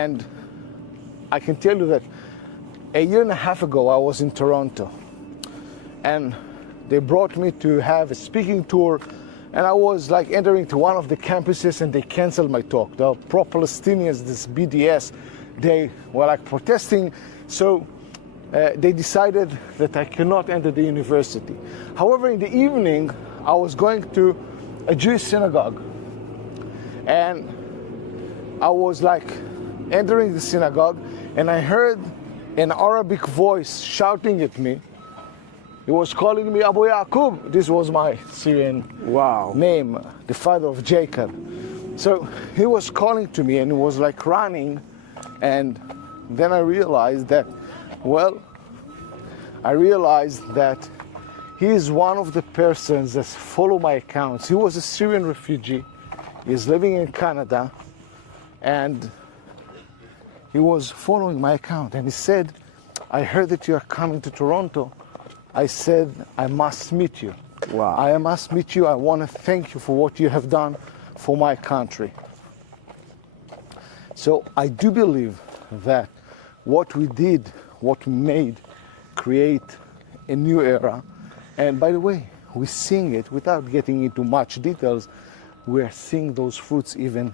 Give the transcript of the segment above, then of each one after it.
And I can tell you that a year and a half ago, I was in Toronto, and they brought me to have a speaking tour, and I was like entering to one of the campuses, and they canceled my talk. The pro-Palestinians, this BDS, they were like protesting, so they decided that I cannot enter the university. However, in the evening, I was going to a Jewish synagogue, and I was like entering the synagogue, and I heard an Arabic voice shouting at me. He was calling me Abu Yaqub. This was my Syrian name, the father of Jacob. So he was calling to me, and he was like running, and then I realized that he is one of the persons that follow my accounts. He was a Syrian refugee. He's living in Canada, and he was following my account, and he said, I heard that you are coming to Toronto. I said, I must meet you. Wow. I must meet you. I want to thank you for what you have done for my country. So I do believe that what we did, what we made, create a new era. And by the way, we're seeing it without getting into much details. We're seeing those fruits even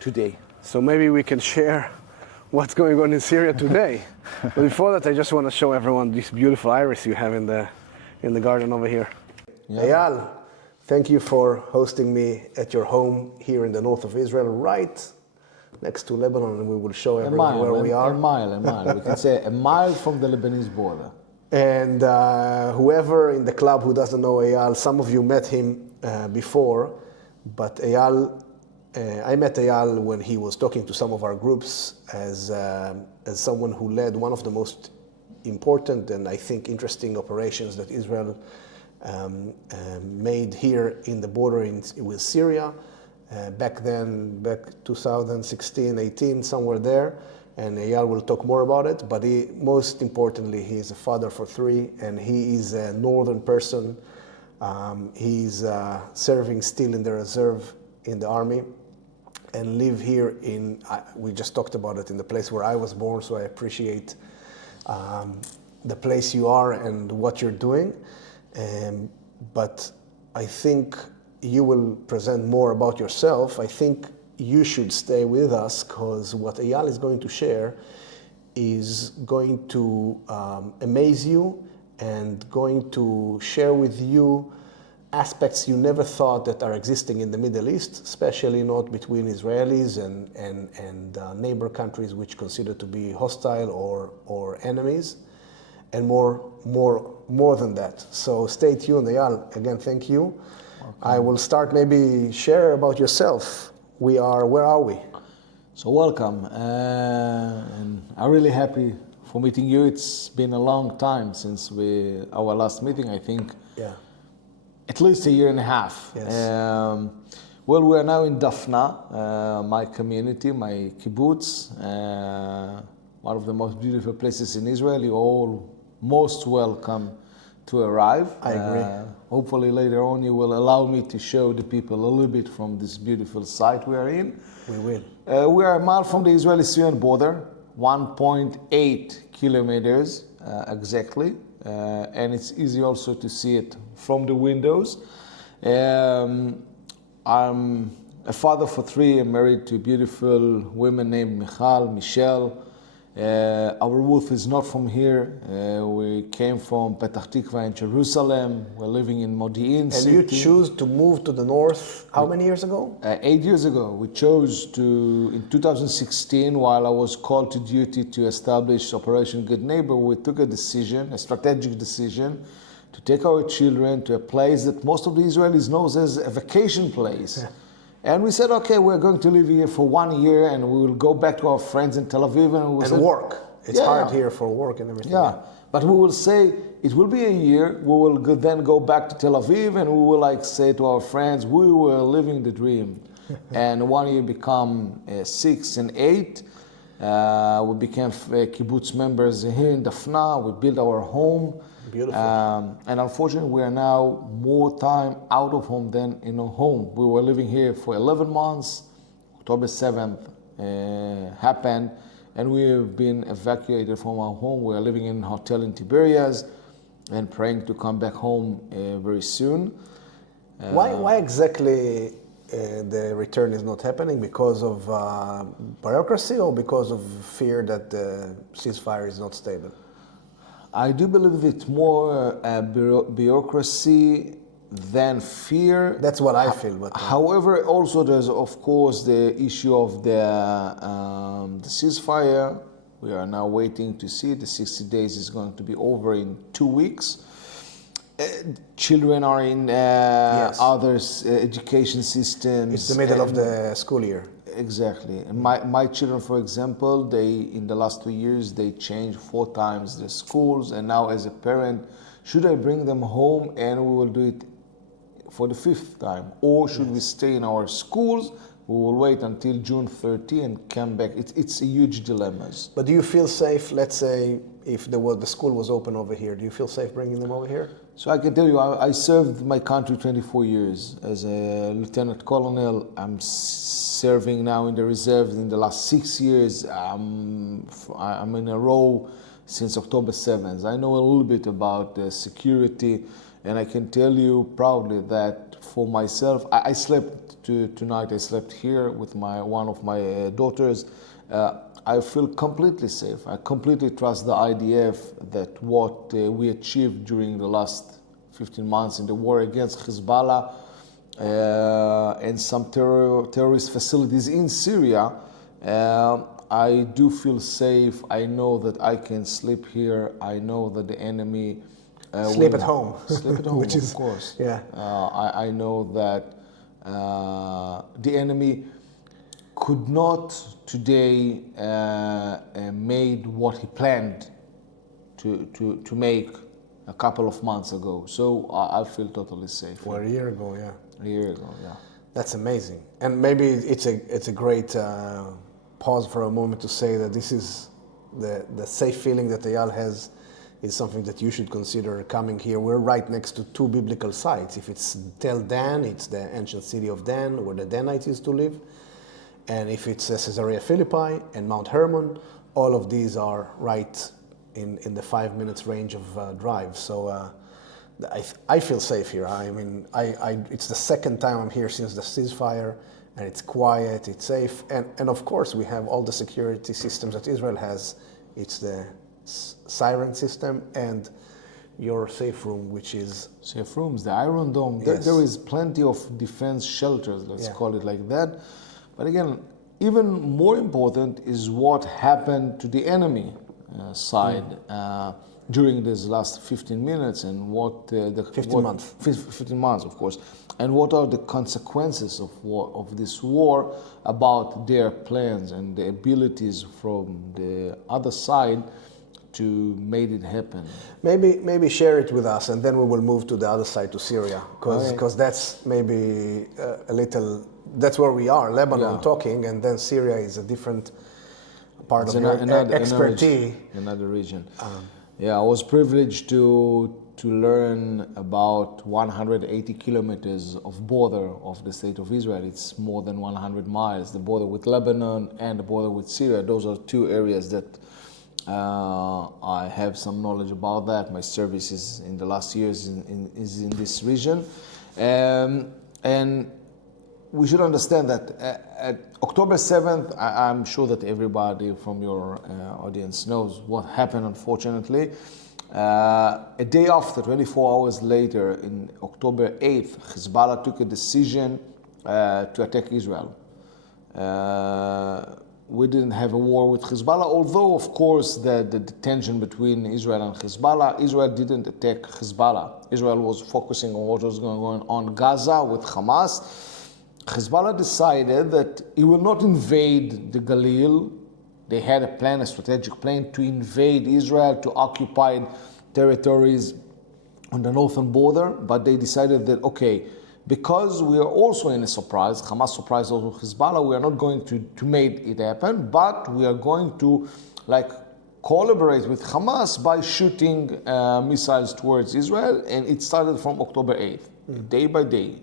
today. So maybe we can share what's going on in Syria today. But before that, I just want to show everyone this beautiful iris you have in the garden over here. Yeah. Eyal, thank you for hosting me at your home here in the north of Israel, right next to Lebanon, and we will show everyone where we are. A mile. We can say a mile from the Lebanese border. And whoever in the club who doesn't know Eyal, some of you met him before, but Eyal, I met Eyal when he was talking to some of our groups as someone who led one of the most important and I think interesting operations that Israel made here in the border with Syria. Back 2016, 18, somewhere there. And Eyal will talk more about it, but most importantly, he is a father for three, and he is a northern person. He's serving still in the reserve in the army, and live here we just talked about it, in the place where I was born, so I appreciate the place you are and what you're doing. But I think you will present more about yourself. I think you should stay with us, because what Eyal is going to share is going to amaze you and going to share with you aspects you never thought that are existing in the Middle East, especially not between Israelis and neighbor countries which consider to be hostile or enemies, and more than that. So stay tuned, Eyal. Again, thank you. Okay. I will start, maybe share about yourself. Where are we? So welcome, and I'm really happy for meeting you. It's been a long time since our last meeting, I think. Yeah. At least a year and a half. Yes. Well, we are now in Dafna, my community, my kibbutz, one of the most beautiful places in Israel. You're all most welcome to arrive. I agree. Hopefully later on you will allow me to show the people a little bit from this beautiful site we are in. We will. We are a mile from the Israeli-Syrian border, 1.8 kilometers exactly, and it's easy also to see it from the windows. I'm a father for three. I'm married to beautiful women named Michelle. Our roof is not from here. We came from Petah Tikva in Jerusalem. We're living in Modi'in city. And you choose to move to the north how many years ago? 8 years ago. We chose to, in 2016, while I was called to duty to establish Operation Good Neighbor, we took a decision, a strategic decision, to take our children to a place that most of the Israelis know as a vacation place. Yeah. And we said, okay, we're going to live here for 1 year, and we will go back to our friends in Tel Aviv. And work. It's hard here for work and everything. Yeah, but we will say, it will be a year. We will then go back to Tel Aviv, and we will say to our friends, we were living the dream. And 1 year become 6 and 8. We became kibbutz members here in Dafna. We built our home. Beautiful. And unfortunately, we are now more time out of home than in a home. We were living here for 11 months. October 7th, happened, and we have been evacuated from our home. We are living in a hotel in Tiberias and praying to come back home very soon. Why exactly the return is not happening? Because of bureaucracy or because of fear that the ceasefire is not stable? I do believe it's more bureaucracy than fear. That's what I feel. But however, also there's of course the issue of the ceasefire. We are now waiting to see. The 60 days is going to be over in 2 weeks. Children are in Yes. others' education systems. it's the middle of the school year. Exactly. And my children, for example, in the last 2 years, they changed 4 times their schools. And now as a parent, should I bring them home and we will do it for the 5th time? Or should we stay in our schools? We will wait until June 30 and come back. It's a huge dilemma. But do you feel safe, let's say, if the school was open over here, do you feel safe bringing them over here? So I can tell you, I served my country 24 years as a lieutenant colonel. I'm serving now in the reserves in the last 6 years. I'm in a row since October 7th. I know a little bit about security, and I can tell you proudly that for myself, I slept tonight. I slept here with one of my daughters. I feel completely safe. I completely trust the IDF that what we achieved during the last 15 months in the war against Hezbollah and some terrorist facilities in Syria, I do feel safe. I know that I can sleep here. I know that the enemy Sleep at home. Sleep at home, Which is, of course. yeah. I know that the enemy could not today made what he planned to make a couple of months ago. So I feel totally safe. Well, a year ago, yeah. A year ago, yeah. That's amazing. And maybe it's a great pause for a moment to say that this is the safe feeling that Eyal has is something that you should consider coming here. We're right next to 2 biblical sites. If it's Tel Dan, it's the ancient city of Dan, where the Danites used to live. And if it's Caesarea Philippi and Mount Hermon, all of these are right in the 5 minutes range of drive. So I feel safe here. I mean, it's the second time I'm here since the ceasefire, and it's quiet, it's safe. And of course, we have all the security systems that Israel has. It's the siren system and your safe room, which is... Safe rooms, the Iron Dome. Yes. There is plenty of defense shelters, let's call it like that. But again, even more important is what happened to the enemy side during these last 15 minutes and what... 15 months. 15 months, of course. And what are the consequences of this war about their plans and the abilities from the other side to make it happen. Maybe share it with us, and then we will move to the other side, to Syria, because that's maybe a little... That's where we are, Lebanon, talking, and then Syria is a different part of your expertise. Another region. I was privileged to learn about 180 kilometers of border of the state of Israel. It's more than 100 miles, the border with Lebanon and the border with Syria. Those are 2 areas that I have some knowledge about that. My service is in the last years is in this region. And we should understand that at October 7th, I'm sure that everybody from your audience knows what happened, unfortunately. A day after, 24 hours later, in October 8th, Hezbollah took a decision to attack Israel. We didn't have a war with Hezbollah, although, of course, the tension between Israel and Hezbollah, Israel didn't attack Hezbollah. Israel was focusing on what was going on Gaza with Hamas. Hezbollah decided that it will not invade the Galil. They had a plan, a strategic plan to invade Israel, to occupy territories on the northern border, but they decided that, okay, because we are also in a surprise, Hamas surprised also Hezbollah, we are not going to make it happen, but we are going to collaborate with Hamas by shooting missiles towards Israel, and it started from October 8th, day by day.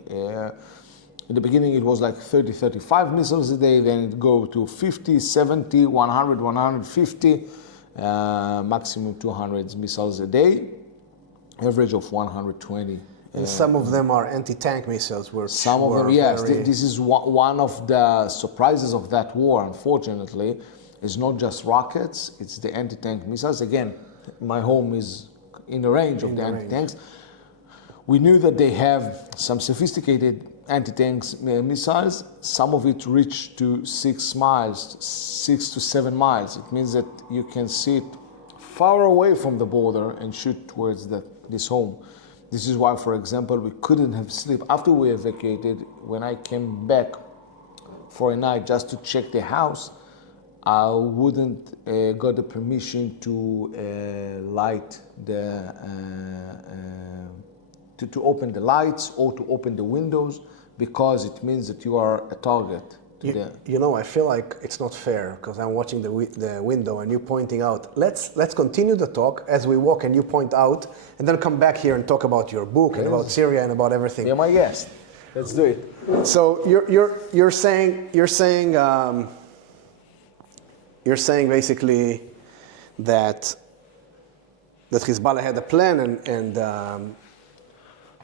In the beginning, it was like 30, 35 missiles a day. Then it go to 50, 70, 100, 150, maximum 200 missiles a day, average of 120. And some of them are anti-tank missiles. Some of them, yes. This is one of the surprises of that war, unfortunately. It's not just rockets, it's the anti-tank missiles. Again, my home is in the range of the anti-tanks. We knew that they have some sophisticated anti-tanks missiles. Some of it reach to 6 miles, 6 to 7 miles. It means that you can see it far away from the border and shoot towards this home. This is why, for example, we couldn't have sleep. After we evacuated, when I came back for a night just to check the house, I wouldn't got the permission to light the, to open the lights or to open the windows, because it means that you are a target. You know, I feel like it's not fair because I'm watching the window and you pointing out. Let's continue the talk as we walk and you point out, and then come back here and talk about your book and about Syria and about everything. You're my guest. Let's do it. So you're saying basically that Hezbollah had a plan and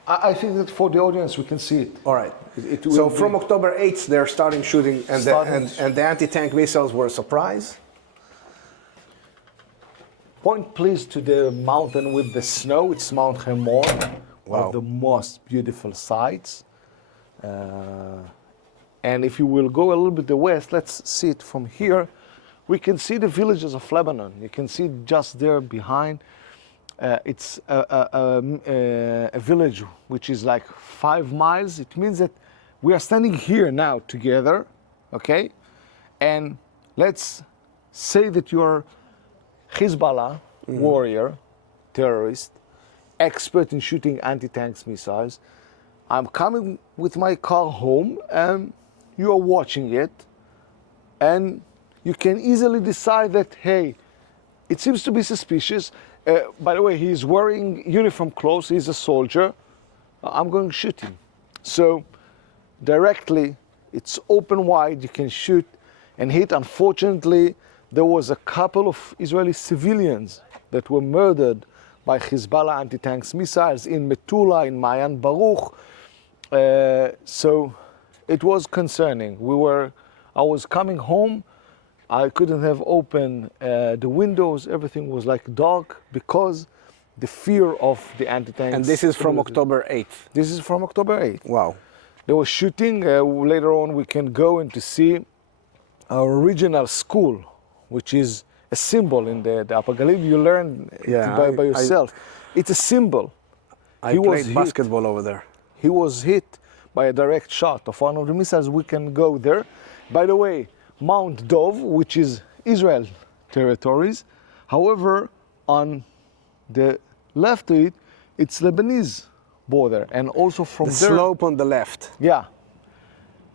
I think that for the audience we can see it. all right. So from October 8th, they're starting shooting, and the anti-tank missiles were a surprise. Point please to the mountain with the snow. It's Mount Hermon, one of the most beautiful sights. And if you will go a little bit the west, let's see it from here. We can see the villages of Lebanon. You can see just there behind. It's a village which is like 5 miles. It means that we are standing here now together, okay? And let's say that you are Hezbollah warrior, terrorist, expert in shooting anti-tanks missiles. I'm coming with my car home and you are watching it, and you can easily decide that, hey, it seems to be suspicious. By the way, he's wearing uniform clothes, he's a soldier. I'm going to shoot him. So directly, it's open wide, you can shoot and hit. Unfortunately, there was a couple of Israeli civilians that were murdered by Hezbollah anti-tanks missiles in Metula, in Mayan Baruch. So it was concerning. I was coming home, I couldn't have opened the windows, everything was like dark because the fear of the anti-tanks. And this is from October 8th. This is from October 8th. Wow. They were shooting. Later on we can go and to see our regional school, which is a symbol in the Upper Galilee. You learn by yourself. It's a symbol. I played basketball over there. He was hit by a direct shot of one of the missiles. We can go there. By the way, Mount Dov, which is Israel territories. However, on the left of it, it's Lebanese border, and also from the slope on the left. Yeah.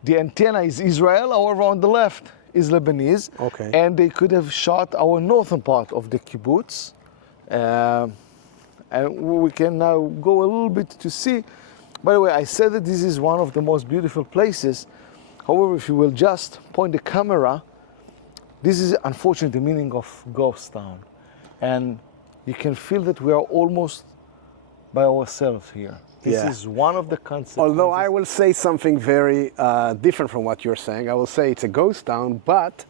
The antenna is Israel, however, on the left is Lebanese. Okay. And they could have shot our northern part of the kibbutz. And we can now go a little bit to see. By the way, I said that this is one of the most beautiful places. However, if you will just point the camera, this is unfortunately the meaning of ghost town. And you can feel that we are almost by ourselves here. This is one of the concepts. Although I will say something very different from what you're saying. I will say it's a ghost town, but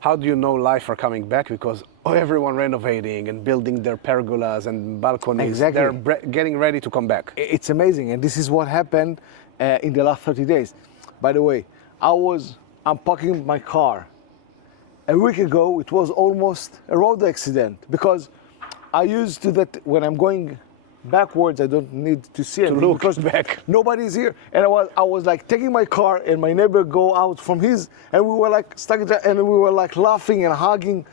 how do you know life are coming back? Because everyone renovating and building their pergolas and balconies. Exactly. They're getting ready to come back. It's amazing, and this is what happened in the last 30 days. By the way, I'm parking my car. A week ago, it was almost a road accident because I used to that when I'm going backwards, I don't need to see anything because back. Nobody's here. And I was like taking my car and my neighbor go out from his, and we were like stuck and we were like laughing and hugging.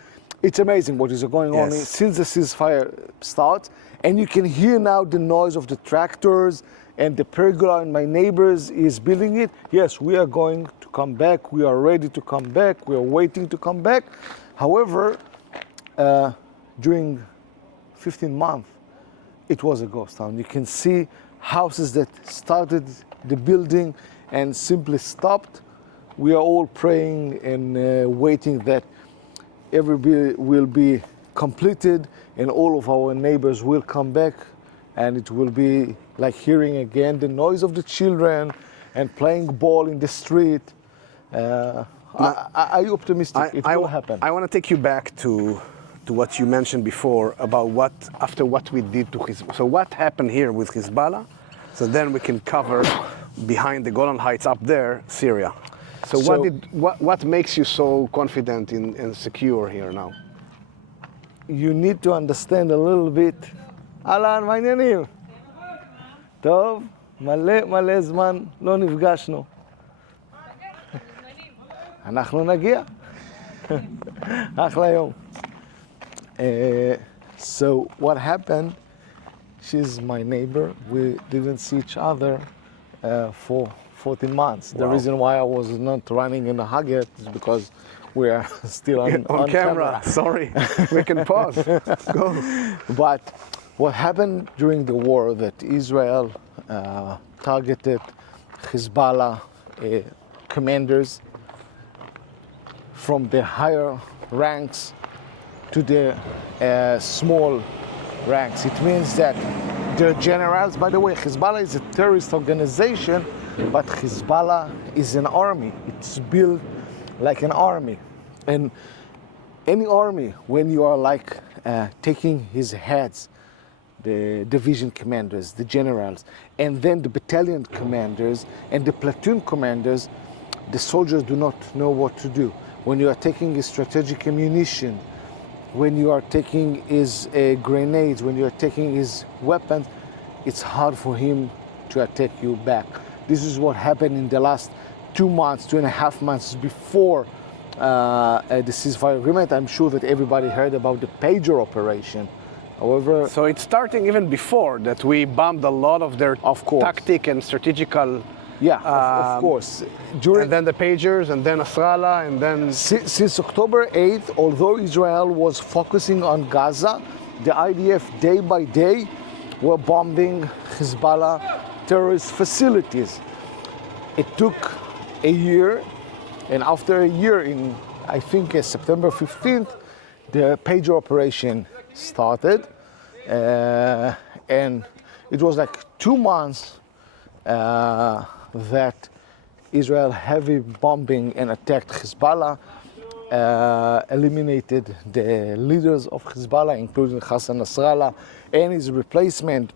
It's amazing what is going on since the ceasefire starts. And you can hear now the noise of the tractors and the pergola, and my neighbors is building it. Yes, we are going to come back. We are ready to come back. We are waiting to come back. However, during 15 months, it was a ghost town. You can see houses that started the building and simply stopped. We are all praying and waiting that every bill will be completed and all of our neighbors will come back, and it will be like hearing again the noise of the children and playing ball in the street. Are you optimistic it will happen? I want to take you back to what you mentioned before about after what we did to Hezbollah. So what happened here with Hezbollah? So then we can cover behind the Golan Heights up there, Syria. So what makes you so confident and secure here now? You need to understand a little bit. אהלן, מה העניינים? טוב, מלא זמן לא נפגשנו. אנחנו נגיע. אחלה יום. So what happened, she's my neighbor. We didn't see each other for 14 months. The reason why I was not running in a Hugget is because we are still on camera. Sorry, we can pause. Go. But what happened during the war that Israel targeted Hezbollah commanders from the higher ranks to the small ranks. It means that their generals, by the way, Hezbollah is a terrorist organization, but Hezbollah is an army. It's built like an army. And any army, when you are like taking his heads, the division commanders, the generals, and then the battalion commanders and the platoon commanders, the soldiers do not know what to do. When you are taking his strategic ammunition, when you are taking his grenades, when you are taking his weapons, it's hard for him to attack you back. This is what happened in the last 2 months, 2.5 months before the ceasefire agreement. I'm sure that everybody heard about the pager operation. However, so it's starting even before that we bombed a lot of their tactic and strategical. Yeah, of course. And then the pagers, and then Nasrallah, and then... Since October 8th, although Israel was focusing on Gaza, the IDF day by day were bombing Hezbollah terrorist facilities. It took a year, and after a year, in I think September 15th, the pager operation started, and it was like 2 months that Israel heavy bombing and attacked Hezbollah, eliminated the leaders of Hezbollah, including Hassan Nasrallah and his replacement,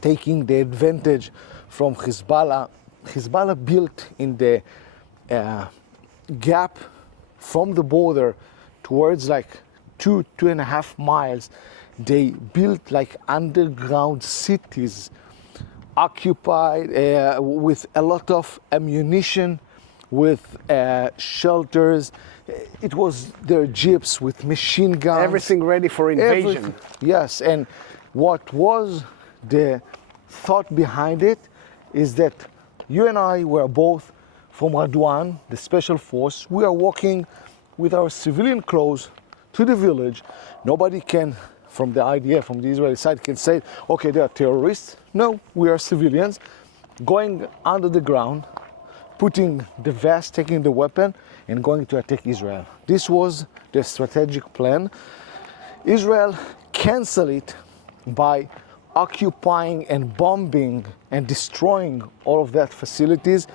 taking the advantage from Hezbollah. Hezbollah built in the gap from the border towards like 2.5 miles. They built like underground cities, occupied with a lot of ammunition, with shelters. It was their jeeps with machine guns. Everything ready for invasion. Yes, and what was the thought behind it is that you and I were both from Radwan, the special force. We are walking with our civilian clothes to the village. Nobody can, from the IDF, from the Israeli side, can say, okay, they are terrorists. No, we are civilians going under the ground, putting the vest, taking the weapon, and going to attack Israel. This was the strategic plan. Israel canceled it by occupying and bombing and destroying all of that facilities.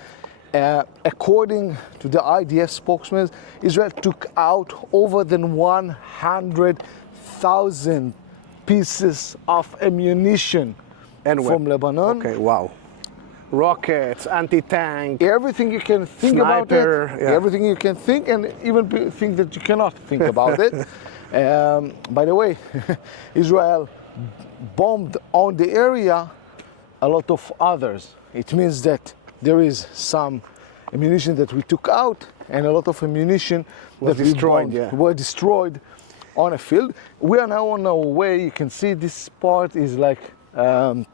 According to the IDF spokesman, Israel took out over than 100,000 pieces of ammunition from Lebanon. Okay, wow. Rockets, anti-tank, everything you can think sniper, about it. Yeah. Everything you can think, and even think that you cannot think about it. By the way, Israel bombed on the area a lot of others. It means that there is some ammunition that we took out and a lot of ammunition that were destroyed on a field. We are now on our way. You can see this part is like some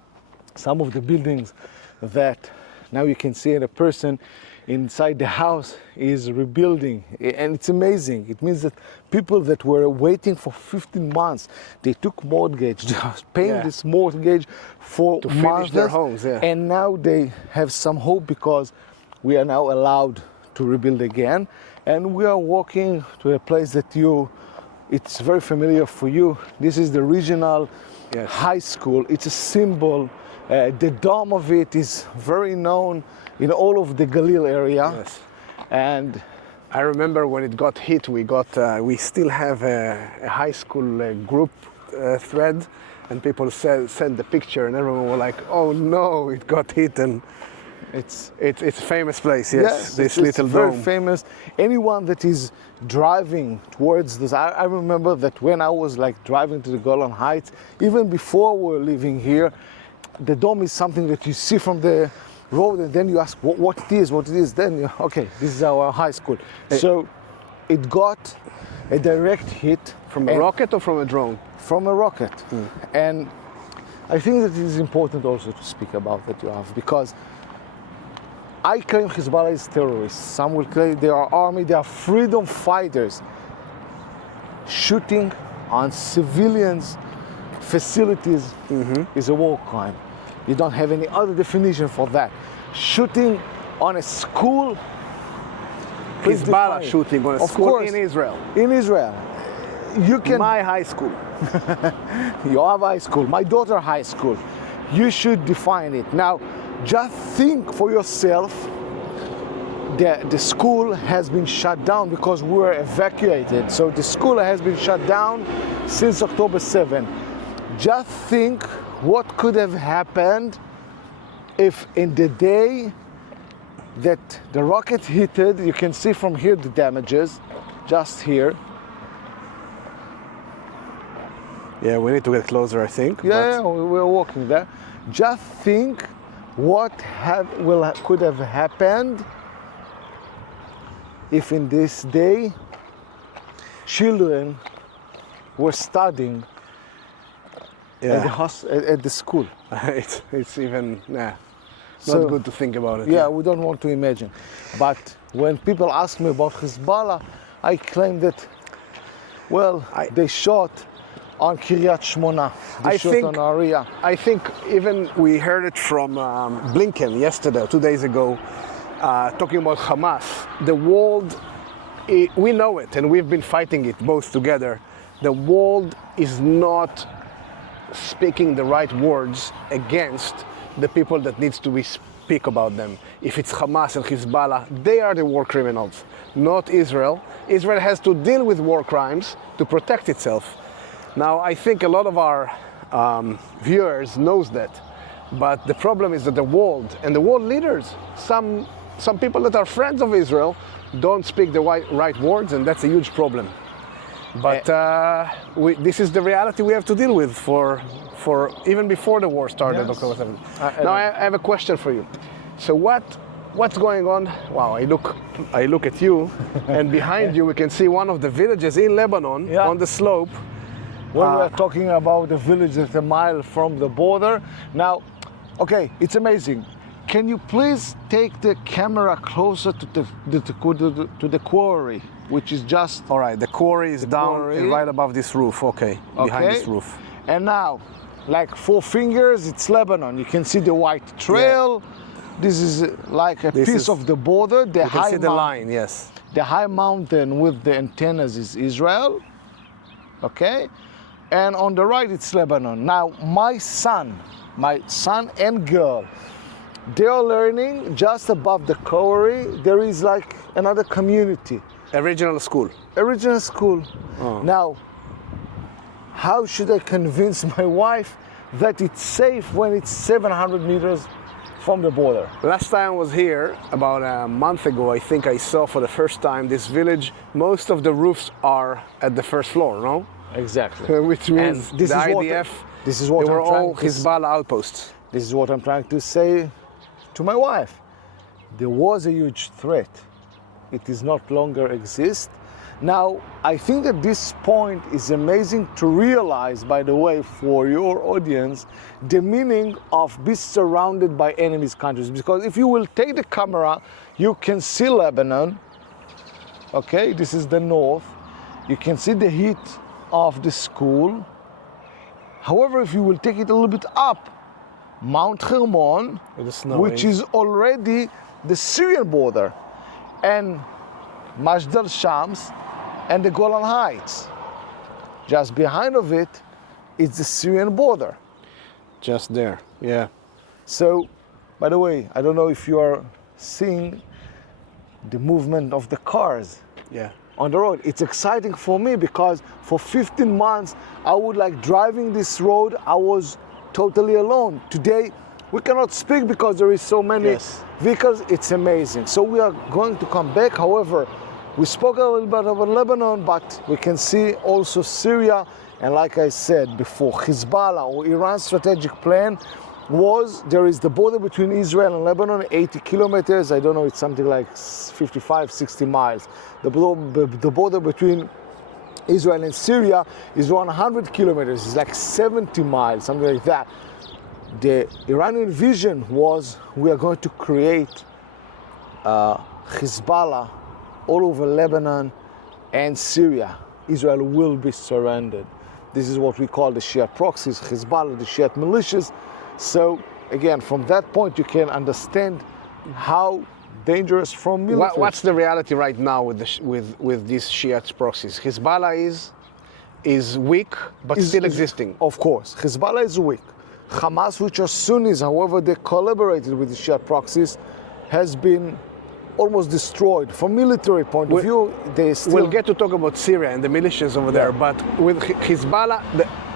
of the buildings that now you can see a person inside the house is rebuilding, and it's amazing. It means that people that were waiting for 15 months, they took mortgage, they are paying this mortgage for to finish their homes, and now they have some hope because we are now allowed to rebuild again. And we are walking to a place that it's very familiar for you. This is the regional high school. It's a symbol. The dome of it is very known in all of the Galil area. Yes. And I remember when it got hit, we still have a high school group thread, and people sent the picture, and everyone was like, "Oh no, it got hit!" And it's a famous place, yes. This little very dome. famous. Anyone that is driving towards this, I remember that when I was like driving to the Golan Heights, even before we were living here, the dome is something that you see from the road, and then you ask what it is. Then okay, this is our high school. So it got a direct hit From a rocket or from a drone? From a rocket. And I think that it is important also to speak about that, Yoav, because I claim Hezbollah is terrorists. Some will claim they are army, they are freedom fighters. Shooting on civilians' facilities is a war crime. You don't have any other definition for that. Shooting on a school. Hezbollah shooting on a school in Israel. In Israel. You can. My high school. Your high school, my daughter high school. You should define it. Now, just think for yourself. The school has been shut down because we were evacuated. So the school has been shut down since October 7. Just think what could have happened if in the day that the rocket hit it, you can see from here the damages, just here. Yeah, we need to get closer, I think. Yeah, we're walking there. Just think what could have happened if in this day children were studying at the school. It's even not So, good to think about it. Yeah, we don't want to imagine. But when people ask me about Hezbollah, I claim that, they shot on Kiryat Shmona. They shot on Aria. I think even we heard it from Blinken yesterday, or 2 days ago, talking about Hamas. The world, we know it, and we've been fighting it both together. The world is not speaking the right words against the people that needs to speak about them. If it's Hamas and Hezbollah, they are the war criminals, not Israel. Israel has to deal with war crimes to protect itself. Now, I think a lot of our viewers knows that, but the problem is that the world and the world leaders, some people that are friends of Israel, don't speak the right words, and that's a huge problem. But this is the reality we have to deal with for even before the war started. Yes. October 7th. Now I have a question for you. So what's going on? Wow, I look at you, and behind you we can see one of the villages in Lebanon on the slope. When we're talking about the village that's a mile from the border. Now, okay, it's amazing. Can you please take the camera closer to the quarry, which is just... All right, the quarry is down right above this roof, behind this roof. And now, like 4 fingers, it's Lebanon. You can see the white trail. Yeah. This is like a piece of the border. You can see the line, yes. The high mountain with the antennas is Israel, okay? And on the right, it's Lebanon. Now, my son and girl, they are learning just above the quarry. There is like another community. Original school. Original school. Oh. Now, how should I convince my wife that it's safe when it's 700 meters from the border? Last time I was here, about a month ago, I think I saw for the first time this village. Most of the roofs are at the first floor, no? Exactly. Which means the IDF, they were all Hezbollah outposts. This is what I'm trying to say to my wife. There was a huge threat. It does not longer exist. Now, I think that this point is amazing to realize, by the way, for your audience, the meaning of being surrounded by enemy's countries. Because if you will take the camera, you can see Lebanon. Okay, this is the north. You can see the heat of the school. However, if you will take it a little bit up, Mount Hermon, which is already the Syrian border, and Majd al-Shams and the Golan Heights. Just behind of it is the Syrian border. Just there, yeah. So, by the way, I don't know if you are seeing the movement of the cars Yeah. on the road. It's exciting for me because for 15 months I would like driving this road, I was totally alone. Today we cannot speak because there is so many Yes. vehicles. It's amazing. So we are going to come back. However, we spoke a little bit about Lebanon, but we can see also Syria, and like I said before, Hezbollah or Iran's strategic plan was, there is the border between Israel and Lebanon, 80 kilometers. I don't know, it's something like 55, 60 miles. The border between Israel and Syria is 100 kilometers. It's like 70 miles, something like that. The Iranian vision was, we are going to create Hezbollah all over Lebanon and Syria. Israel will be surrendered. This is what we call the Shiite proxies, Hezbollah, the Shiite militias. So again, from that point, you can understand how dangerous from military. What's the reality right now with these Shiite proxies? Hezbollah is weak, but still existing. Of course, Hezbollah is weak. Hamas, which are Sunnis, however, they collaborated with the Shiite proxies, has been almost destroyed. From military point of view, they still... We'll get to talk about Syria and the militias over there, but with Hezbollah,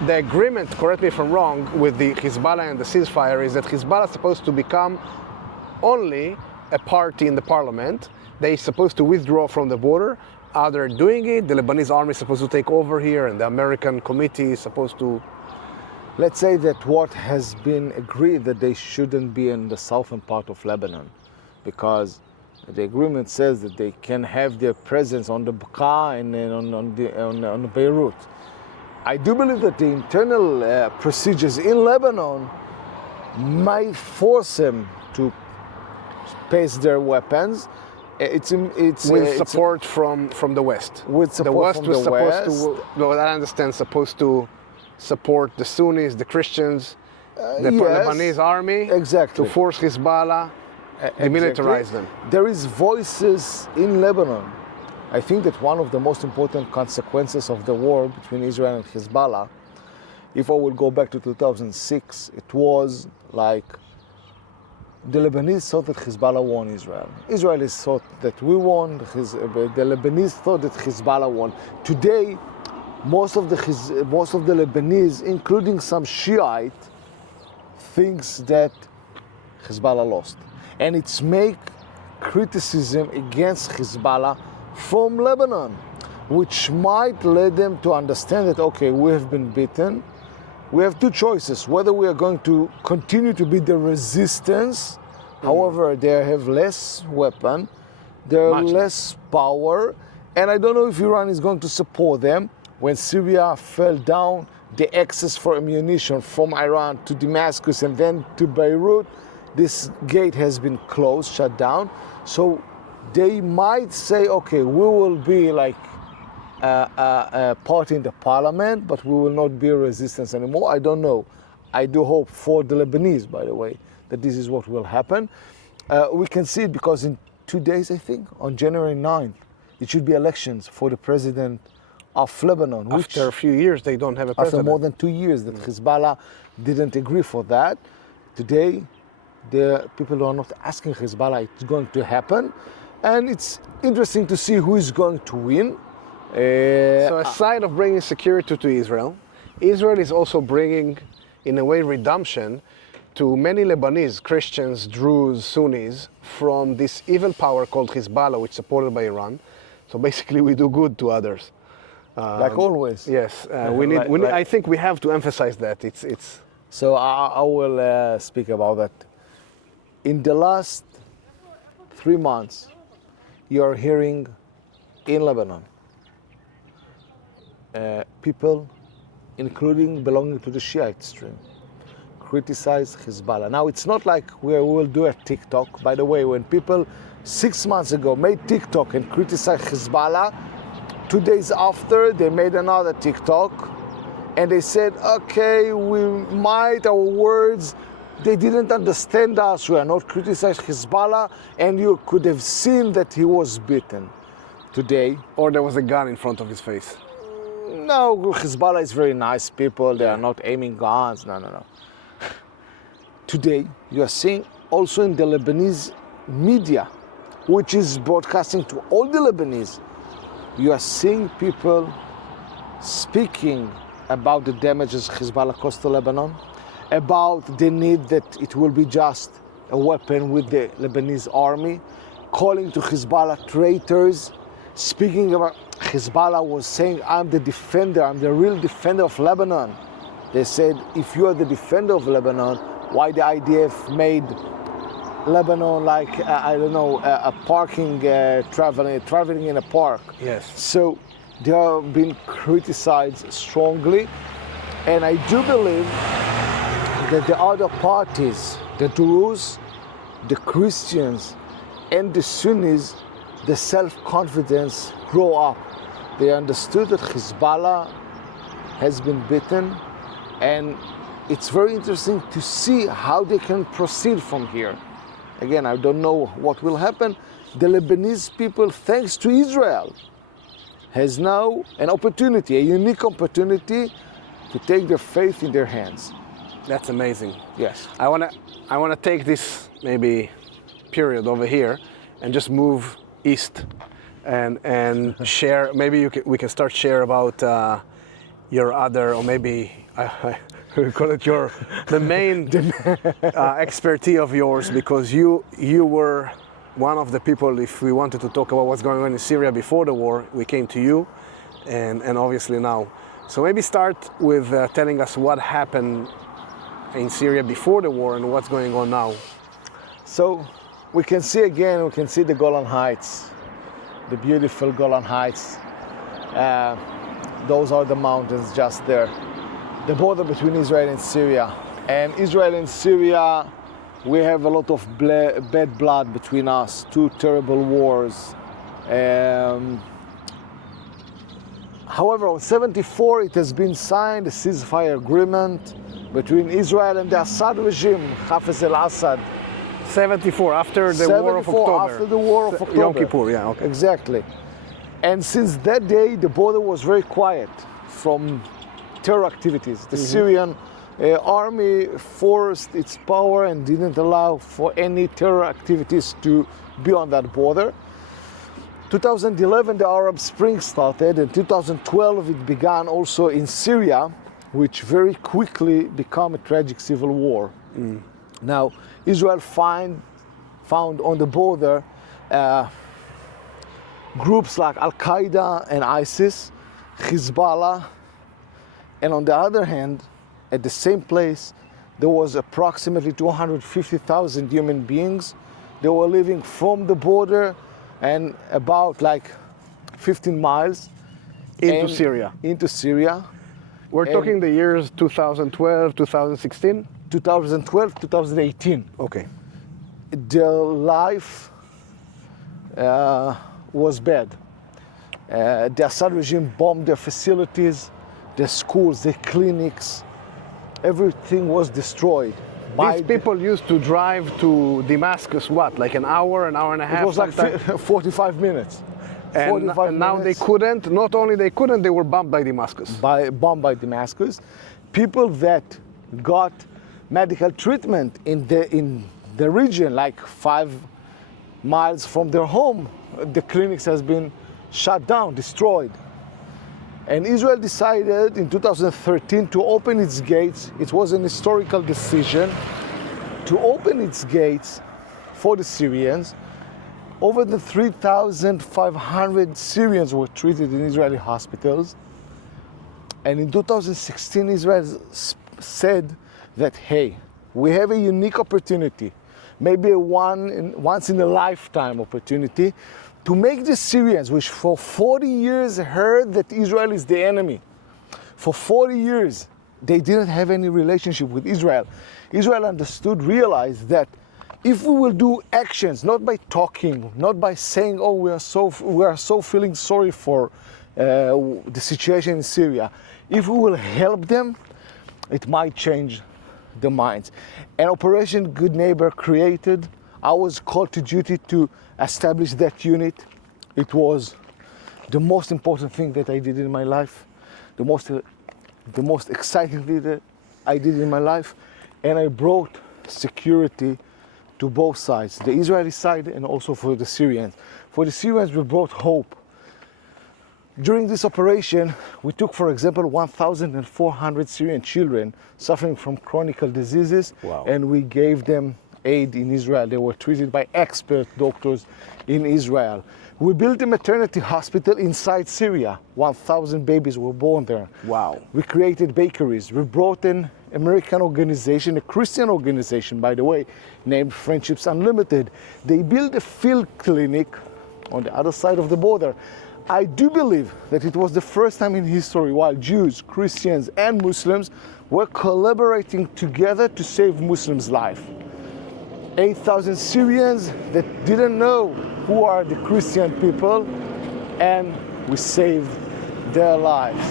the agreement, correct me if I'm wrong, with the Hezbollah and the ceasefire is that Hezbollah is supposed to become only a party in the parliament. They're supposed to withdraw from the border. Are they doing it? The Lebanese army is supposed to take over here, and the American committee is supposed to... Let's say that what has been agreed that they shouldn't be in the southern part of Lebanon, because the agreement says that they can have their presence on the Bekaa and on Beirut. I do believe that the internal procedures in Lebanon might force them to pace their weapons. With support from the West. With support from the West. Well, I understand, supposed to support the Sunnis, the Christians, the yes, Lebanese army. Exactly. To force Hezbollah, demilitarize them. There is voices in Lebanon. I think that one of the most important consequences of the war between Israel and Hezbollah, if I will go back to 2006, it was like the Lebanese thought that Hezbollah won Israel. Israelis thought that we won, the Lebanese thought that Hezbollah won. Today, most of the Lebanese, including some Shiite, thinks that Hezbollah lost. And it's make criticism against Hezbollah from Lebanon, which might lead them to understand that, okay, we have been beaten. We have two choices, whether we are going to continue to be the resistance, however, they have less weapon, they have less power, and I don't know if Iran is going to support them. When Syria fell down, the access for ammunition from Iran to Damascus and then to Beirut, this gate has been closed, shut down. So they might say, okay, we will be like a party in the parliament, but we will not be a resistance anymore. I don't know. I do hope for the Lebanese, by the way, that this is what will happen. We can see it because in 2 days, I think, on January 9th, it should be elections for the president of Lebanon. After a few years, they don't have a president. After more than 2 years that Hezbollah didn't agree for that. Today, the people are not asking Hezbollah it's going to happen. And it's interesting to see who is going to win. So aside of bringing security to Israel, Israel is also bringing, in a way, redemption to many Lebanese, Christians, Druze, Sunnis, from this evil power called Hezbollah, which is supported by Iran. So basically, we do good to others. Like always. Yes, I think we have to emphasize that. It's. So I will speak about that. In the last 3 months, you are hearing in Lebanon people, including belonging to the Shiite stream, criticize Hezbollah. Now, it's not like we will do a TikTok. By the way, when people 6 months ago made TikTok and criticized Hezbollah, 2 days after, they made another TikTok and they said, okay, our words they didn't understand us, we are not criticizing Hezbollah, and you could have seen that he was beaten. Today, Or there was a gun in front of his face. no, Hezbollah is very nice people, they are not aiming guns, no. Today, you are seeing also in the Lebanese media, which is broadcasting to all the Lebanese, you are seeing people speaking about the damages Hezbollah caused to Lebanon, about the need that it will be just a weapon with the Lebanese army, calling to Hezbollah traitors, speaking about Hezbollah was saying, I'm the defender, I'm the real defender of Lebanon. They said, if you are the defender of Lebanon, why the IDF made Lebanon like, a parking, traveling in a park. Yes. So they are being criticized strongly. And I do believe that the other parties, the Druze, the Christians, and the Sunnis, the self-confidence grow up. They understood that Hezbollah has been beaten, and it's very interesting to see how they can proceed from here. Again, I don't know what will happen. The Lebanese people, thanks to Israel, has now an opportunity, a unique opportunity to take their faith in their hands. That's amazing. Yes. I wanna take this maybe period over here and just move east and share. Maybe we can start share about your other, or maybe I call it the main expertise of yours, because you were one of the people. If we wanted to talk about what's going on in Syria before the war, we came to you, and obviously now. So maybe start with telling us what happened in Syria before the war and what's going on now. So we can see the Golan Heights, the beautiful Golan Heights. Those are the mountains just there. The border between Israel and Syria. And Israel and Syria, we have a lot of bad blood between us, two terrible wars. However, on 1974, it has been signed a ceasefire agreement between Israel and the Assad regime, Hafez al-Assad. 74, after the war of 74, October. after the war of October. Yom Kippur, yeah, okay. Exactly. And since that day, the border was very quiet from terror activities. The Syrian army forced its power and didn't allow for any terror activities to be on that border. 2011, the Arab Spring started, and 2012 it began also in Syria, which very quickly became a tragic civil war. Now, Israel found on the border groups like Al-Qaeda and ISIS, Hezbollah, and on the other hand, at the same place, there was approximately 250,000 human beings. They were living from the border and about like 15 miles Into Syria. Into Syria. We're talking the years 2012, 2016? 2012, 2018. Okay. Their life was bad. The Assad regime bombed their facilities, their schools, their clinics. Everything was destroyed. These people used to drive to Damascus, what, like an hour and a half? It was like 45 minutes. And now they couldn't, not only they couldn't, they were bombed by Damascus. Bombed by Damascus. People that got medical treatment in the region, like 5 miles from their home, the clinics has been shut down, destroyed. And Israel decided in 2013 to open its gates. It was an historical decision to open its gates for the Syrians. Over the 3,500 Syrians were treated in Israeli hospitals. And in 2016, Israel said that, hey, we have a unique opportunity, maybe a once in a lifetime opportunity, to make the Syrians, which for 40 years heard that Israel is the enemy. For 40 years, they didn't have any relationship with Israel. Israel understood, realized that if we will do actions, not by talking, not by saying, oh, we are so feeling sorry for the situation in Syria, if we will help them, it might change the minds. And Operation Good Neighbor created, I was called to duty to establish that unit. It was the most important thing that I did in my life, the most exciting thing that I did in my life. And I brought security to both sides, the Israeli side and also for the Syrians. For the Syrians, we brought hope. During this operation, we took, for example, 1,400 Syrian children suffering from chronic diseases, Wow. and we gave them aid in Israel. They were treated by expert doctors in Israel. We built a maternity hospital inside Syria. 1,000 babies were born there. Wow. We created bakeries. We brought in American organization, a Christian organization, by the way, named Friendships Unlimited. They built a field clinic on the other side of the border. I do believe that it was the first time in history while Jews, Christians, and Muslims were collaborating together to save Muslims' life. 8,000 Syrians that didn't know who are the Christian people, and we saved their lives.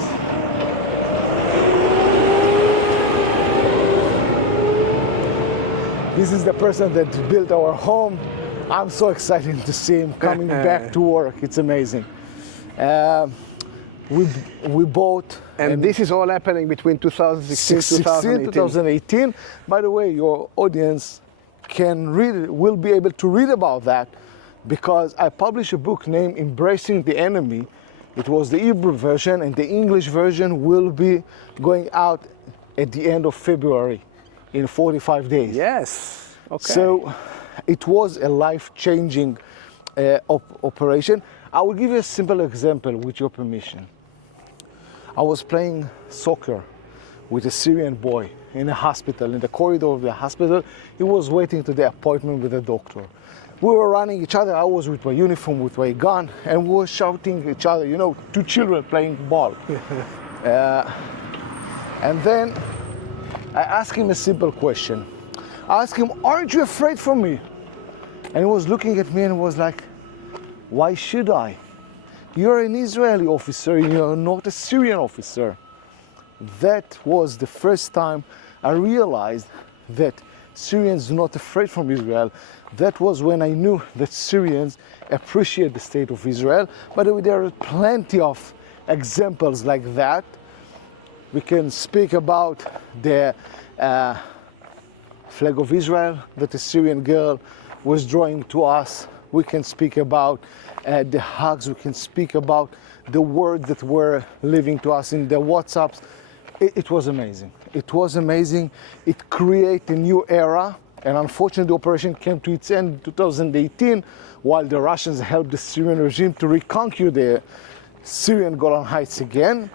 This is the person that built our home. I'm so excited to see him coming back to work. It's amazing. We bought... And this is all happening between 2016 and 2018. By the way, your audience can read, will be able to read about that, because I published a book named Embracing the Enemy. It was the Hebrew version, and the English version will be going out at the end of February in 45 days. Yes. Okay. So it was a life-changing operation. I will give you a simple example with your permission. I was playing soccer with a Syrian boy in a hospital, in the corridor of the hospital. He was waiting to the appointment with the doctor. We were running each other. I was with my uniform, with my gun, and we were shouting at each other, you know, two children playing ball. And then I asked him a simple question. I asked him, aren't you afraid for me? And he was looking at me and was like, why should I? You're an Israeli officer, you're not a Syrian officer. That was the first time I realized that Syrians are not afraid from Israel. That was when I knew that Syrians appreciate the state of Israel. By the way, there are plenty of examples like that. We can speak about the flag of Israel that a Syrian girl was drawing to us. We can speak about the hugs. We can speak about the words that were leaving to us in the WhatsApps. It was amazing. It was amazing. It created a new era. And unfortunately, the operation came to its end in 2018, while the Russians helped the Syrian regime to reconquer the Syrian Golan Heights again.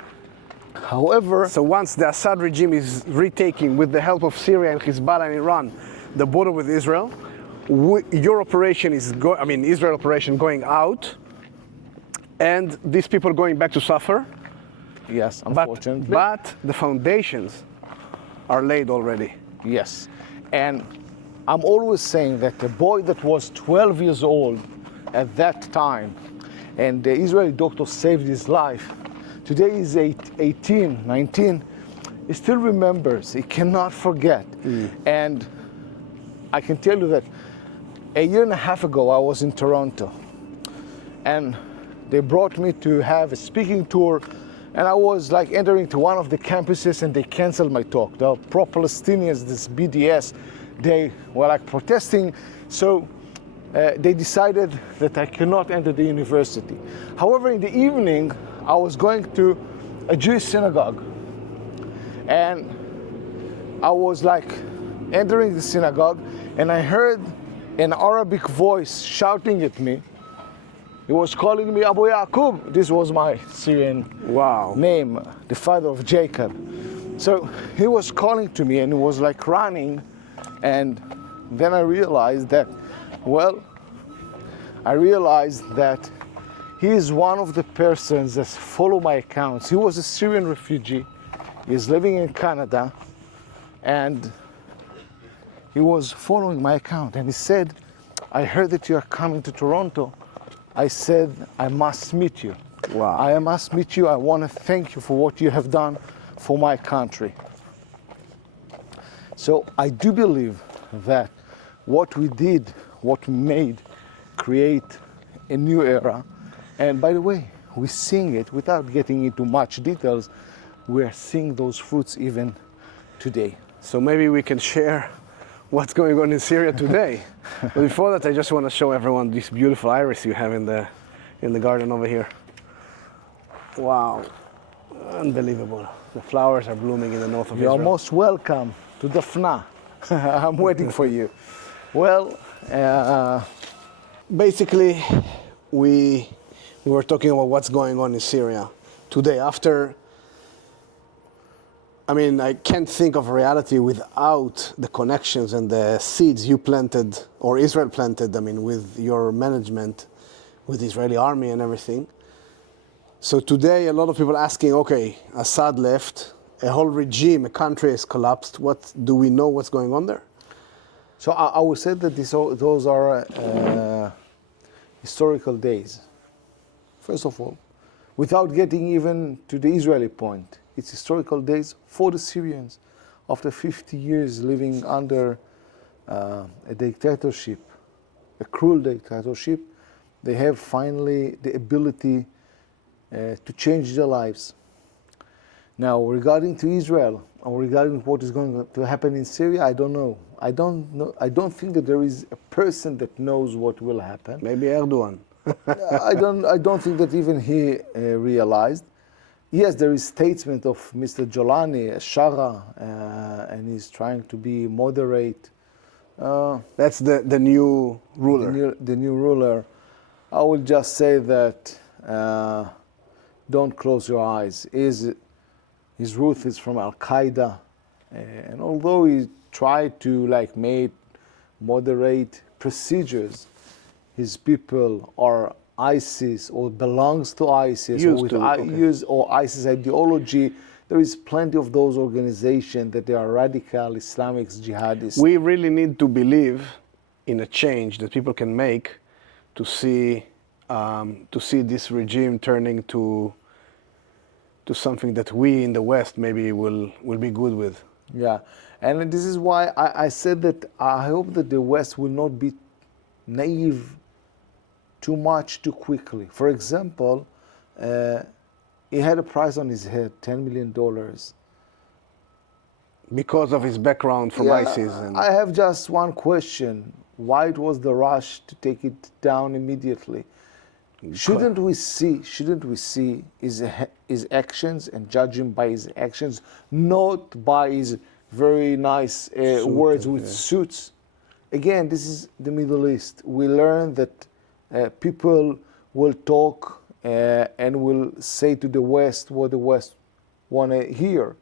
However, so once the Assad regime is retaking, with the help of Syria and Hezbollah and Iran, the border with Israel, your operation is, Israel operation going out, and these people are going back to suffer. yes, unfortunately. But the foundations are laid already. Yes. And I'm always saying that the boy that was 12 years old at that time, and the Israeli doctor saved his life, today he's 18, 19, he still remembers, he cannot forget. And I can tell you that a year and a half ago, I was in Toronto, and they brought me to have a speaking tour, and I was like entering to one of the campuses, and they canceled my talk. The pro-Palestinians, this BDS, they were like protesting, so they decided that I cannot enter the university. However, in the evening, I was going to a Jewish synagogue, and I was like entering the synagogue, and I heard an Arabic voice shouting at me. He was calling me Abu Yaqub. This was my Syrian name, the father of Jacob. So he was calling to me, and he was like running, and then I realized that he is one of the persons that follow my accounts. He was a Syrian refugee. He's living in Canada, and he was following my account. And he said, I heard that you are coming to Toronto. I said, I must meet you. Wow. I must meet you. I want to thank you for what you have done for my country. So I do believe that what we did, what we made, create a new era. And by the way, we're seeing it without getting into much details. We're seeing those fruits even today. So maybe we can share what's going on in Syria today. But before that, I just want to show everyone this beautiful iris you have in the garden over here. Wow, unbelievable. The flowers are blooming in the north of You're Israel. most welcome to the FNA. I'm waiting for you. Well, Basically, we were talking about what's going on in Syria today. I can't think of reality without the connections and the seeds you planted, or Israel planted, with your management, with the Israeli army and everything. So today, a lot of people asking, okay, Assad left, a whole regime, a country has collapsed. Do we know what's going on there? so I would say that those are historical days. First of all, without getting even to the Israeli point, it's historical days for the Syrians. After 50 years living under a dictatorship, a cruel dictatorship, they have finally the ability to change their lives. Now, regarding to Israel, or regarding what is going to happen in Syria, I don't know. I don't think that there is a person that knows what will happen. Maybe Erdogan. I don't think that even he realized. Yes, there is statement of Mr. Jolani, Shara, and he's trying to be moderate. That's the new ruler. The new ruler. I will just say that don't close your eyes. His root is from Al Qaeda, and although he tried to make moderate procedures, his people are ISIS or belongs to ISIS or ISIS ideology. There is plenty of those organizations that they are radical Islamic jihadists. We really need to believe in a change that people can make to see this regime turning to something that we in the West maybe will be good with. Yeah, and this is why I said that I hope that the West will not be naive too much too quickly. For example, he had a price on his head, $10 million. Because of his background from ISIS. I have just one question. Why it was the rush to take it down immediately? Shouldn't we see his actions and judge him by his actions, not by his very nice words with suits? Again, this is the Middle East. We learn that people will talk and will say to the West what the West want to hear.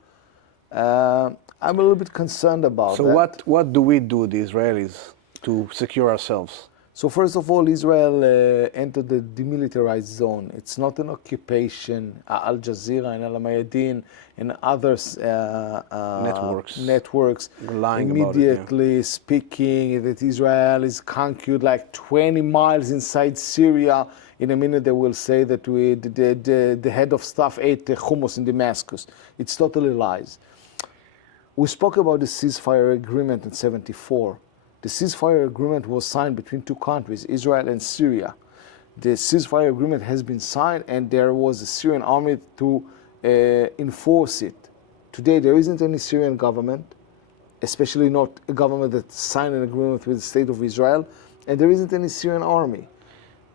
I'm a little bit concerned about that. So what do we do, the Israelis, to secure ourselves? So first of all, Israel entered the demilitarized zone. It's not an occupation. Al Jazeera and Al Mayadeen and others networks immediately speaking that Israel is conquered 20 miles inside Syria. In a minute they will say that the head of staff ate hummus in Damascus. It's totally lies. We spoke about the ceasefire agreement in '74. The ceasefire agreement was signed between two countries, Israel and Syria. The ceasefire agreement has been signed and there was a Syrian army to enforce it. Today there isn't any Syrian government, especially not a government that signed an agreement with the state of Israel, and there isn't any Syrian army.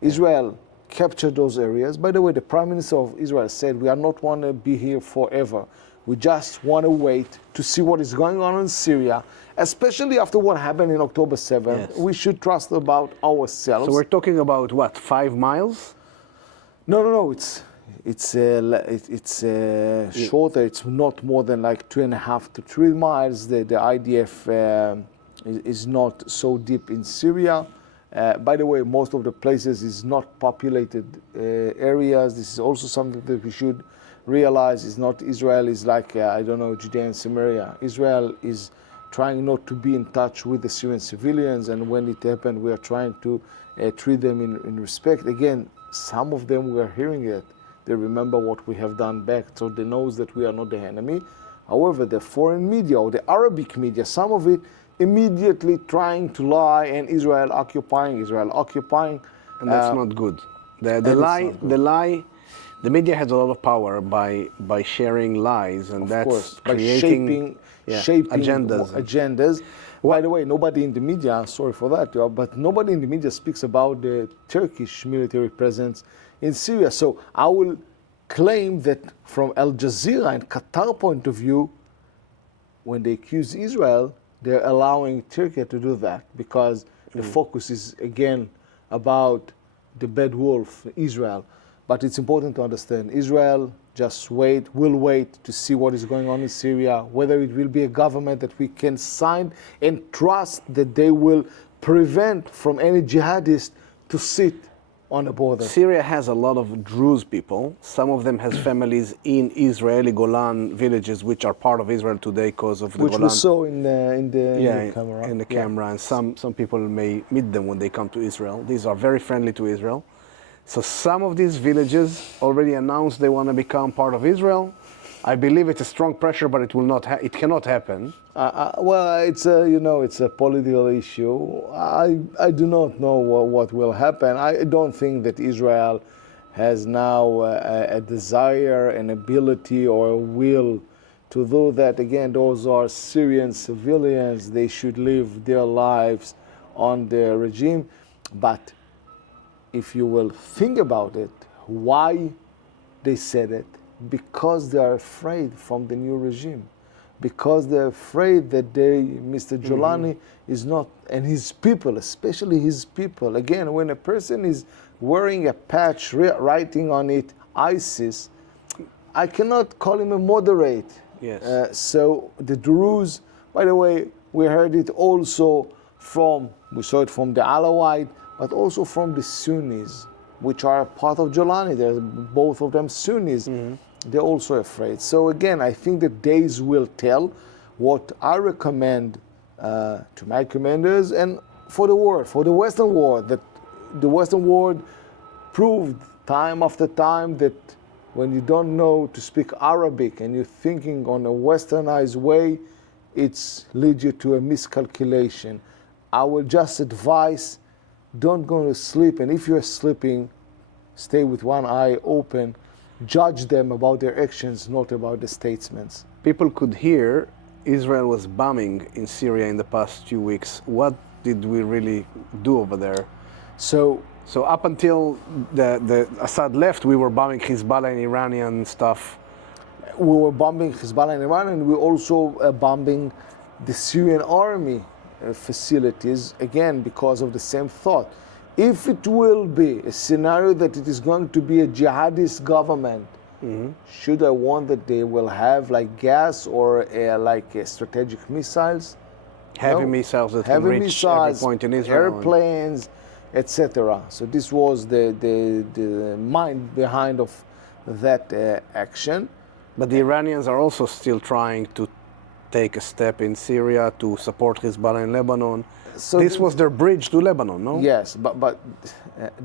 Israel captured those areas. By the way, the Prime Minister of Israel said, we are not want to be here forever. We just want to wait to see what is going on in Syria, especially after what happened in October 7th. Yes. We should trust about ourselves. So we're talking about what, 5 miles? No. It's shorter. It's not more than 2.5 to 3 miles. The IDF is not so deep in Syria. By the way, most of the places is not populated areas. This is also something that we should realize. Is not Israel is Judea and Samaria. Israel is trying not to be in touch with the Syrian civilians, and when it happened, we are trying to treat them in respect. Again, some of them we are hearing it. They remember what we have done back, so they know that we are not the enemy. However, the foreign media or the Arabic media, some of it immediately trying to lie, and Israel occupying. And that's not good. The media has a lot of power by sharing lies, and Of course, that's by creating shaping agendas. agendas. By the way, nobody in the media, sorry for that, but nobody in the media speaks about the Turkish military presence in Syria. So I will claim that from Al Jazeera and Qatar point of view, when they accuse Israel, they're allowing Turkey to do that because the focus is again about the bad wolf, Israel. But it's important to understand Israel will wait to see what is going on in Syria, whether it will be a government that we can sign and trust that they will prevent from any jihadist to sit on the border. Syria has a lot of Druze people. Some of them has families in Israeli Golan villages, which are part of Israel today because of the Which Golan. we saw in the camera. In the camera, and some people may meet them when they come to Israel. These are very friendly to Israel. So some of these villages already announced they want to become part of Israel. I believe it's a strong pressure, but it cannot happen. Well, it's a political issue. I do not know what will happen. I don't think that Israel has now a desire, an ability, or a will to do that. Again, those are Syrian civilians. They should live their lives on the regime. But if you will think about it, why they said it? Because they are afraid from the new regime. Because they're afraid that Mr. Jolani is not, and his people, especially his people. Again, when a person is wearing a patch writing on it, ISIS, I cannot call him a moderate. Yes. So the Druze, by the way, we heard it also we saw it from the Alawite, but also from the Sunnis, which are part of Jolani. They're both of them Sunnis. They're also afraid. So again, I think the days will tell. What I recommend to my commanders and for the world, for the Western world, that the Western world proved time after time that when you don't know to speak Arabic and you're thinking on a westernized way, it leads you to a miscalculation. I will just advise, don't go to sleep, and if you're sleeping, stay with one eye open. Judge them about their actions, not about the statements. People could hear Israel was bombing in Syria in the past few weeks. What did we really do over there? So up until the Assad left, we were bombing Hezbollah and Iranian stuff. We were bombing Hezbollah and Iran, and we were also bombing the Syrian army facilities, again, because of the same thought. If it will be a scenario that it is going to be a jihadist government, should I want that they will have like gas or strategic missiles? Heavy missiles that can reach every point in Israel. Airplanes, etc. So this was the mind behind of that action. But the Iranians are also still trying to take a step in Syria to support Hezbollah in Lebanon. So this was their bridge to Lebanon, no? Yes, but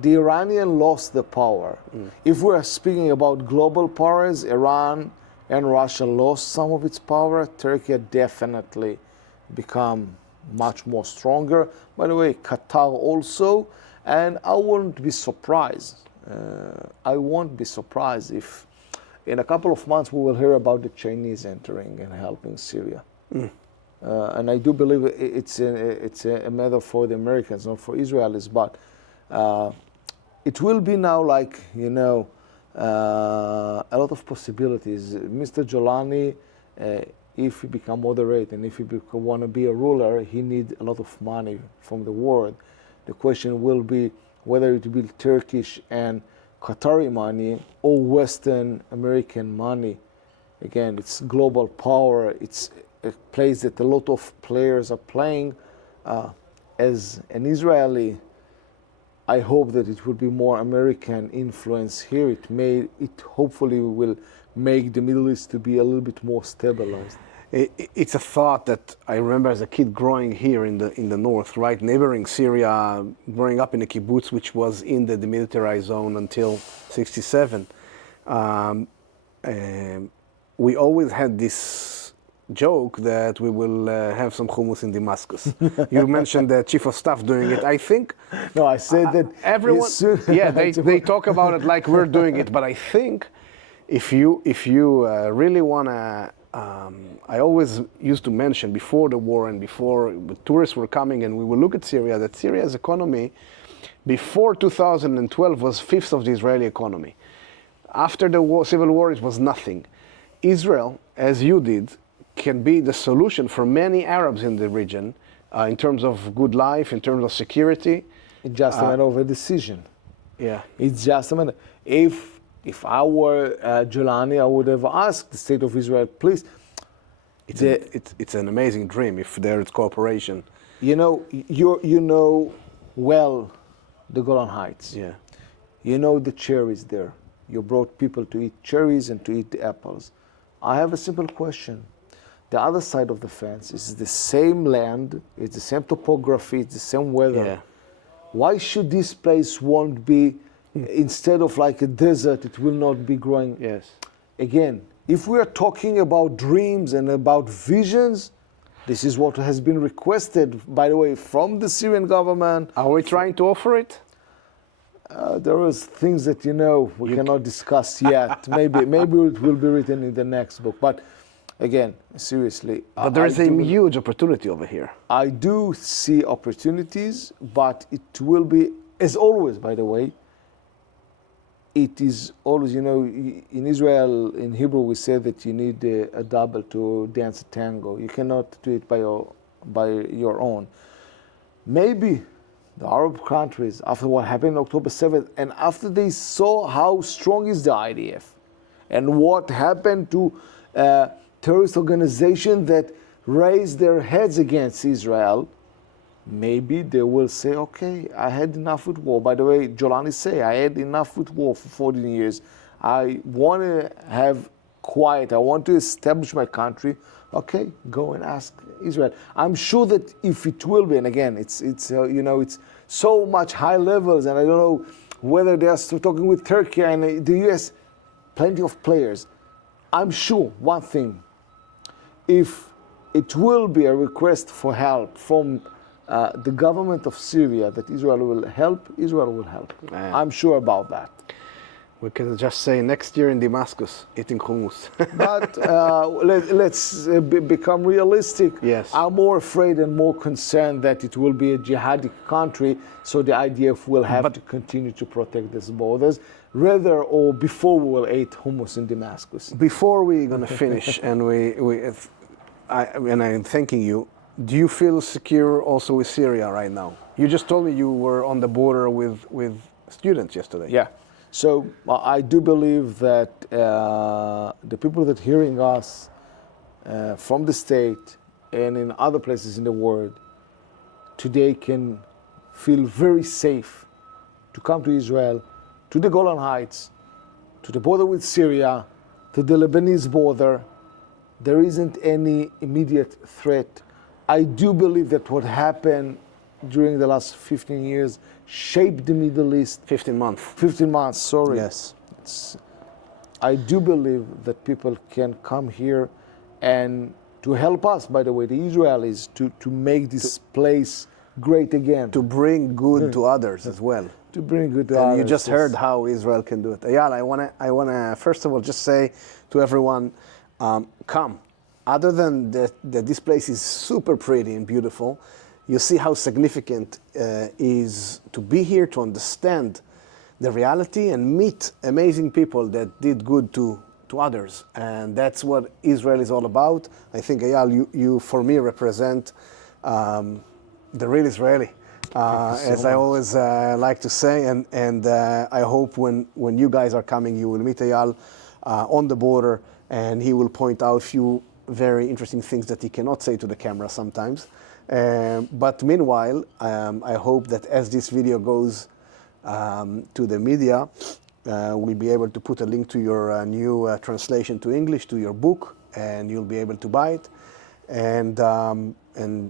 the Iranian lost the power. If we are speaking about global powers, Iran and Russia lost some of its power. Turkey definitely become much more stronger. By the way, Qatar also. And I won't be surprised. I won't be surprised if in a couple of months we will hear about the Chinese entering and helping Syria. And I do believe it's a matter for the Americans, not for Israelis. But it will be now like, a lot of possibilities. Mr. Jolani, if he become moderate and if he want to be a ruler, he needs a lot of money from the world. The question will be whether it will be Turkish and Qatari money or Western American money. Again, it's global power. It's a place that a lot of players are playing. As an Israeli, I hope that it will be more American influence here. It hopefully will make the Middle East to be a little bit more stabilized. It's a thought that I remember as a kid growing here in the north, right, neighboring Syria, growing up in a kibbutz which was in the demilitarized zone until '67. We always had this joke that we will have some hummus in Damascus. You mentioned the chief of staff doing it. I think No, I said that everyone. as soon- Yeah, they talk about it like we're doing it, but I think if you really wanna. I always used to mention before the war and before the tourists were coming and we will look at Syria, that Syria's economy before 2012 was fifth of the Israeli economy. After the war, civil war, it was nothing. Israel, as you did, can be the solution for many Arabs in the region in terms of good life, in terms of security. it's just a matter of a decision. Yeah. It's just a matter. If I were Jelani, I would have asked the state of Israel, please. It's an amazing dream if there is cooperation. You know well the Golan Heights. Yeah. You know the cherries there. You brought people to eat cherries and to eat the apples. I have a simple question. The other side of the fence is the same land, it's the same topography, it's the same weather. Yeah. Why should this place won't be, instead of like a desert, it will not be growing? Yes. Again, if we are talking about dreams and about visions, this is what has been requested, by the way, from the Syrian government. Are we trying to offer it? There is things that we cannot discuss yet. maybe it will be written in the next book. But again, seriously, But there is a huge opportunity over here. I do see opportunities, but it will be, as always, by the way, it is always, in Israel, in Hebrew, we say that you need a double to dance a tango. You cannot do it by your own. Maybe the Arab countries, after what happened on October 7th, and after they saw how strong is the IDF, and what happened to terrorist organizations that raised their heads against Israel, maybe they will say, okay, I had enough with war. By the way, Jolani say, I had enough with war for 14 years. I want to have quiet. I want to establish my country. Okay, go and ask Israel. I'm sure that if it will be, and again, it's so much high levels, and I don't know whether they are still talking with Turkey and the US, plenty of players. I'm sure one thing, if it will be a request for help from the government of Syria that Israel will help, Israel will help. Man. I'm sure about that. We can just say next year in Damascus, eating hummus. But let's become realistic. Yes. I'm more afraid and more concerned that it will be a jihadi country, so the IDF will have to continue to protect its borders, rather or before we will eat hummus in Damascus. Before we're going to finish, and I'm thanking you, do you feel secure also with Syria right now? You just told me you were on the border with students yesterday. Yeah. So I do believe that the people that are hearing us from the state and in other places in the world today can feel very safe to come to Israel, to the Golan Heights, to the border with Syria, to the Lebanese border. There isn't any immediate threat. I do believe that what happened during the last 15 years shaped the Middle East. 15 months. 15 months, sorry. Yes. I do believe that people can come here and to help us, by the way, the Israelis, to make this place great again. To bring good to others as well. To bring good to And others. you just heard how Israel can do it. Eyal, I wanna first of all just say to everyone, come. Other than that this place is super pretty and beautiful, you see how significant is to be here, to understand the reality and meet amazing people that did good to others. And that's what Israel is all about. I think, Eyal, you for me represent the real Israeli, as I always like to say. And I hope when you guys are coming, you will meet Eyal on the border, and he will point out a few very interesting things that he cannot say to the camera sometimes. But meanwhile, I hope that as this video goes to the media, we'll be able to put a link to your new translation to English, to your book, and you'll be able to buy it. And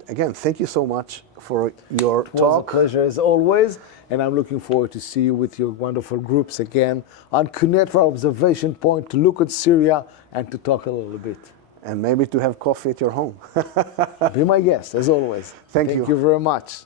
again, thank you so much for your It was talk. a pleasure as always, and I'm looking forward to see you with your wonderful groups again on Kunetra Observation Point to look at Syria and to talk a little bit. and maybe to have coffee at your home. Be my guest, as always. Thank you. Thank you very much.